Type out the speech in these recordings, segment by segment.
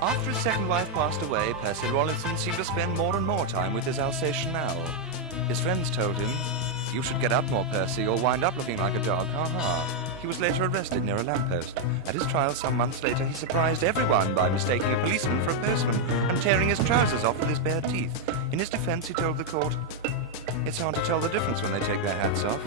After his second wife passed away, Percy Rawlinson seemed to spend more and more time with his Alsatian owl. His friends told him, "You should get up more, Percy, you'll wind up looking like a dog, ha-ha." He was later arrested near a lamppost. At his trial some months later, he surprised everyone by mistaking a policeman for a postman and tearing his trousers off with his bare teeth. In his defense, he told the court, "It's hard to tell the difference when they take their hats off."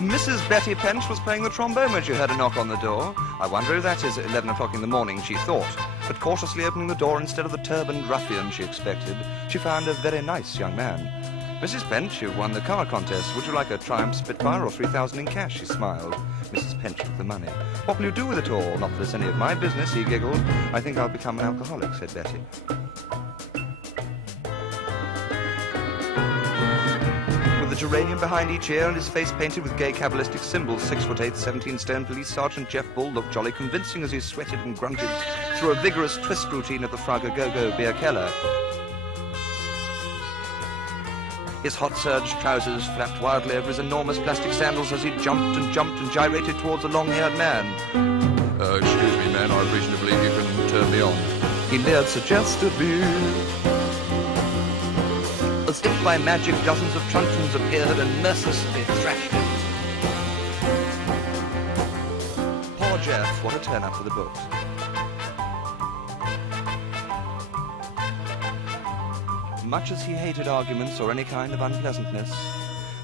Mrs. Betty Pench was playing the trombone when she heard a knock on the door. "I wonder who that is at 11 o'clock in the morning," she thought. But cautiously opening the door instead of the turbaned ruffian she expected, she found a very nice young man. "Mrs. Pench, you won the car contest. Would you like a Triumph Spitfire or 3,000 in cash?" she smiled. Mrs. Pench took the money. "What will you do with it all?" "Not that it's any of my business," he giggled. "I think I'll become an alcoholic," said Betty. With the geranium behind each ear and his face painted with gay Kabbalistic symbols, 6'8", 17-stone police sergeant Jeff Bull looked jolly convincing as he sweated and grunted through a vigorous twist routine at the Fragga-Go-Go beer keller. His hot serge trousers flapped wildly over his enormous plastic sandals as he jumped and gyrated towards a long-haired man. Excuse me, man, I have reason to believe you can turn me on." He leered suggestively. As if by magic, dozens of truncheons appeared and mercilessly thrashed him. Poor Jeff, what a turn-up for the books. Much as he hated arguments or any kind of unpleasantness,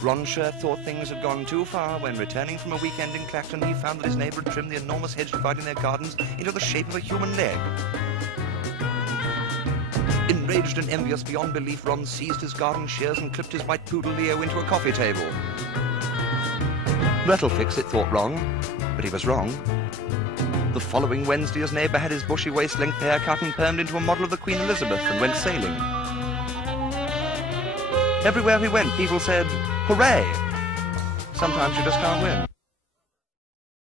Ron sure thought things had gone too far when, returning from a weekend in Clacton, he found that his neighbour had trimmed the enormous hedge dividing their gardens into the shape of a human leg. Enraged and envious beyond belief, Ron seized his garden shears and clipped his white poodle Leo into a coffee table. That'll fix it, thought Ron, but he was wrong. The following Wednesday, his neighbour had his bushy waist-length hair cut and permed into a model of the Queen Elizabeth and went sailing. Everywhere he went, people said, "Hooray!" Sometimes you just can't win.